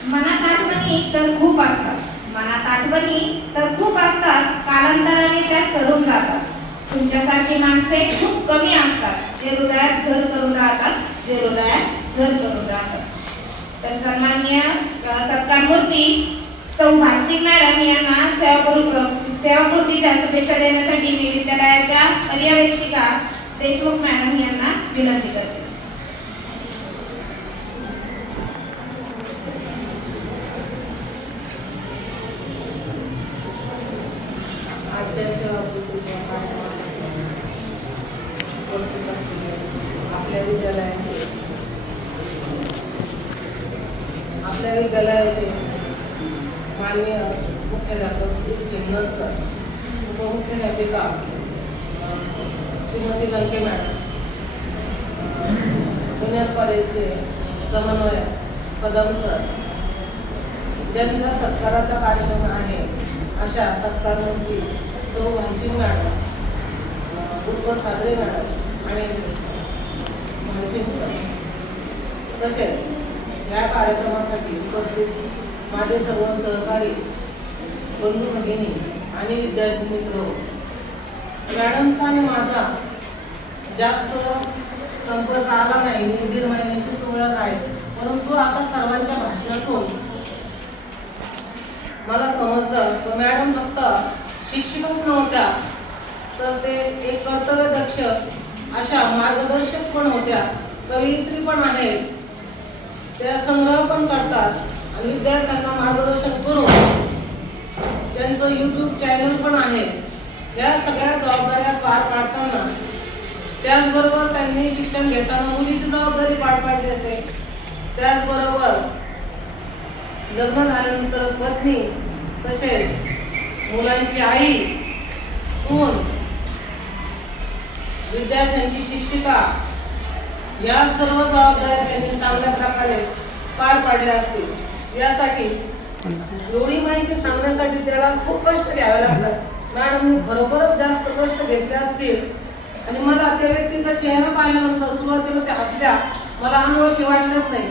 मनात आठवणी तर खूप असतात. मनात आठवणी तर खूप असतात कालांतराने त्या सरून जातात. तुमच्यासारखी माणसे खूप कमी असतात जे हृदयात घर करून राहतात जे हृदयात घर करून राहतात. तर सन्माननीय अ, सत्कार मूर्ती सौ भानसिंग मॅडम यांना सेवापूर्व सेवापूर्तीच्या शुभेच्छा देण्यासाठी मी विद्यालयाच्या पर्यवेक्षिका देशमुख मॅडम यांना विनंती करते. उपस्थित असलेले आपल्या विद्यालयाचे. आपल्या विद्यालयाचे माननीय मुख्याध्यापक श्री किन्नर सर उपमुख्याध्यापिका श्रीमती लंके मॅडम अं, कॉलेजचे समन्वय कदम सर ज्यांचा सत्काराचा कार्यक्रम आहे अशा सत्कारमंत्री सौ भानसिंग मॅडम उत्तर साजरे मॅडम आणि तसेच या कार्यक्रमासाठी उपस्थित माझे सर्व सहकारी बंधू भगिनी आणि विद्यार्थी मित्र मॅडमचा आणि माझा जास्त संपर्क आला नाही. मी दीड महिन्याचीच ओळख आहे. परंतु आता सर्वांच्या भाषणातून मला समजलं तर मॅडम फक्त शिक्षिकच नव्हत्या तर ते कर्तव्यदक्ष अशा मार्गदर्शक पण होत्या कवयित्री पण आहेत. त्या संग्रह पण करतात आणि विद्यार्थ्यांना मार्गदर्शन करून त्यांचं यूट्यूब चॅनल पण आहे. या सगळ्या जबाबदाऱ्या पार पाडताना त्याचबरोबर त्यांनी शिक्षण घेताना मुलीची जबाबदारी पार पाडली असेल. त्याचबरोबर लग्न झाल्यानंतर पत्नी तसेच मुलांची आई सून विद्यार्थ्यांची शिक्षिका. या सर्व जबाबदाऱ्या त्यांनी चांगल्या प्रकारे पार पाडल्या असतील. यासाठी एवढी माहिती सांगण्यासाठी त्याला खूप कष्ट घ्यावे लागतात मॅडमनी खरोखरच जास्त कष्ट घेतले असतील आणि मला त्या व्यक्तीचा चेहरा पाहिल्यानंतर सुरुवातीला त्या हसल्या. मला अनोळखी वाटलंच नाही.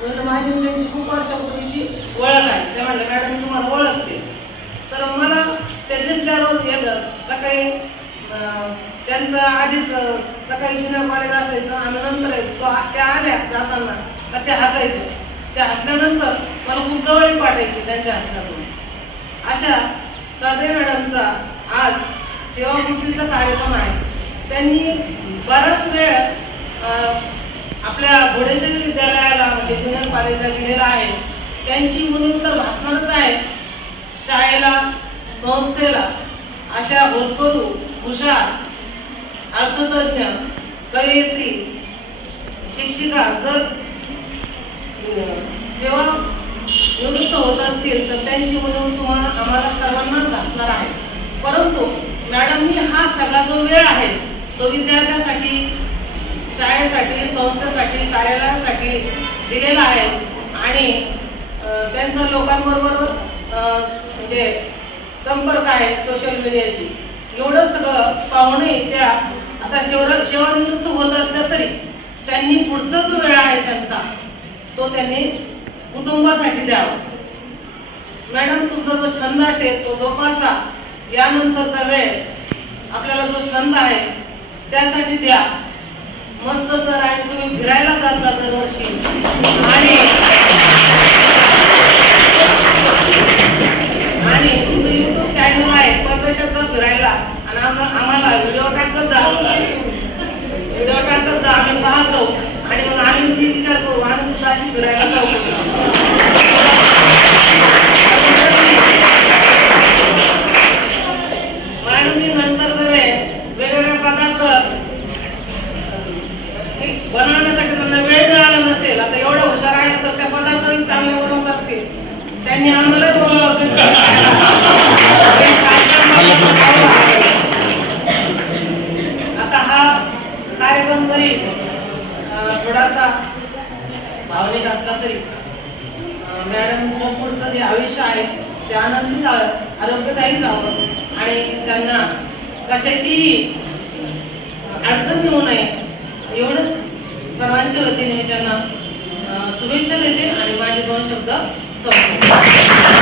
म्हणलं माझी त्यांची खूप वर्षापूर्वीची ओळख आहे. त्या म्हणलं मॅडम मी तुम्हाला ओळखते तर मला त्या दिसल्या रोज येतं सकाळी त्यांचं आधीच सकाळी जुन्या कॉलेज असायचं आणि नंतर तो त्या आल्या जाताना तर ते हसायचे त्या हसल्यानंतर मला खूप जवळही वाटायची त्यांच्या हसण्यातून अशा साधे मॅडमचा आज सेवाकृतीचा कार्यक्रम आहे. त्यांनी बराच वेळ आपल्या घोडेश्वरी विद्यालयाला म्हणजे ज्युनियर कॉलेजला दिलेला आहे. त्यांची म्हणून तर भासणारच आहे. शाळेला संस्थेला अशा होतकरू हुशार अर्थतज्ञ कवयित्री शिक्षिका जर सेवा निवृत्त होत असतील तर त्यांची म्हणून तुम्हाला आम्हाला सर्वांनाच भासणार आहे. परंतु मॅडमनी हा सगळा जो वेळ आहे तो विद्यार्थ्यासाठी शाळेसाठी संस्थेसाठी कार्यालयासाठी दिलेला आहे आणि त्यांचा लोकांबरोबर म्हणजे संपर्क आहे सोशल मीडियाशी एवढं सगळं पाहुणे त्या आता शिवर सेवानिवृत्त होत असल्या तरी त्यांनी पुढचा जो वेळ आहे त्यांचा तो त्यांनी कुटुंबासाठी द्यावा. मॅडम तुमचा जो छंद असेल तो जोपासा. यानंतरचा वेळ आपल्याला जो छंद आहे त्यासाठी द्या. मस्त सर आणि तुम्ही फिरायला जाता दरवर्षी. आणि मॅडमनी नंतर जर वेगवेगळे पदार्थ बनवण्यासाठी त्यांना वेळ मिळाला नसेल आता एवढं हुशार आहे तर त्या पदार्थही चांगले बनवत असतील. त्यांनी आम्हाला बोलावं आता हा कार्यक्रम जरी थोडासा भावनिक असला तरी अं, मॅडमचं पुढचं जे आयुष्य आहे त्या आनंदी आरोग्यदायी जावं. आणि त्यांना कशाचीही अडचण येऊ नये. एवढंच सर्वांच्या वतीने मी त्यांना शुभेच्छा देते आणि माझे दोन शब्द संपले